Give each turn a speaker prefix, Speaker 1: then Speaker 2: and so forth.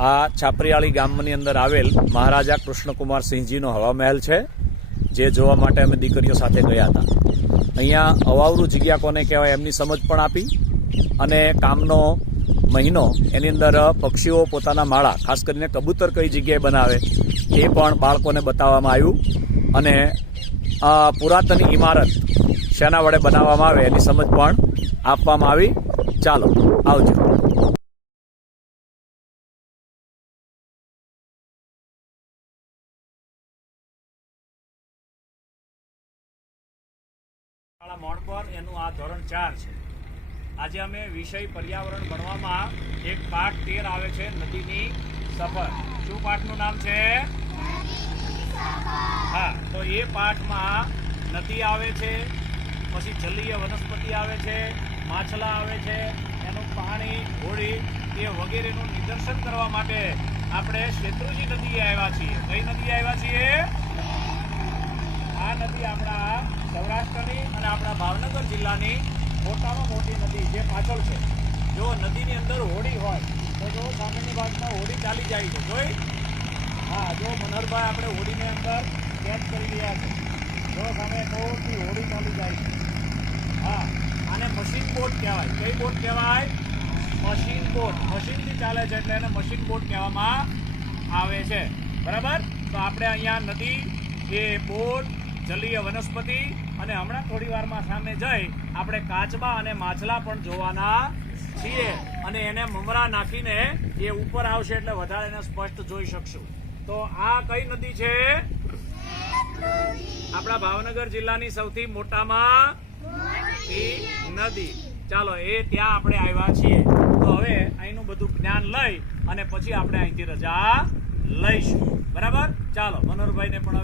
Speaker 1: આ છાપરિયાળી ગામની અંદર આવેલ મહારાજા કૃષ્ણકુમાર સિંહજીનો હવા મહેલ છે, જે જોવા માટે અમે દીકરીઓ સાથે ગયા હતા. અહીંયા અવાવરું જગ્યા કોને કહેવાય એમની સમજ પણ આપી અને કામનો મહિનો એની અંદર પક્ષીઓ પોતાના માળા, ખાસ કરીને કબૂતર કઈ જગ્યાએ બનાવે એ પણ બાળકોને બતાવવામાં આવ્યું અને પુરાતન ઇમારત શેના વડે બનાવવામાં આવે એની સમજ પણ આપવામાં આવી. ચાલો, આવજો. મોડ પર એનું આ ધોરણ ચાર છે. આજે અમે વિષય પર્યાવરણ ભણવામાં એક પાઠ તેર આવે છે, નદીની સફર. શું પાઠનું નામ છે? હા, તો એ પાઠમાં નદી આવે છે, પછી જલીય વનસ્પતિ આવે છે, માછલા આવે છે, એનું પાણી હોળી એ વગેરેનું નિદર્શન કરવા માટે આપણે શેત્રુજી નદીએ આવ્યા છીએ. કઈ નદીએ આવ્યા છીએ? આ નદી આપણા સૌરાષ્ટ્રની અને આપણા ભાવનગર જિલ્લાની મોટામાં મોટી નદી જે પાછળ છે. જો નદીની અંદર હોડી હોય, તો જો સામેની બાજુમાં હોડી ચાલી જાય છે. જોઈ? હા, જો મનોહરભાઈ આપણે હોડીની અંદર કેદ કરી રહ્યા છે. જો સામે થોડી હોડી ચાલી જાય છે. હા, આને મશીન બોટ કહેવાય. કઈ બોટ કહેવાય? Machine boat. મશીનથી ચાલે છે એટલે એને મશીન બોટ કહેવામાં આવે છે. બરાબર? તો આપણે અહીંયા નદી એ બોટ જલીય વનસ્પતિ અને હમણાં થોડી વારમાં સામે જઈ આપણે કાચબા અને માછલા પણ જોવાના છીએ અને એને મમરા નાખીને એ ઉપર આવશે એટલે વધારે એને સ્પષ્ટ જોઈ શકશું. તો આ કઈ નદી છે? આપણા ભાવનગર જિલ્લાની સૌથી મોટામાં એ નદી. ચાલો એ ત્યાં આપણે આવ્યા છીએ. તો હવે અહીંનું બધું જ્ઞાન લઈ અને પછી આપણે અહીંથી રજા લઈશું. બરાબર? ચાલો મનોહરભાઈને પણ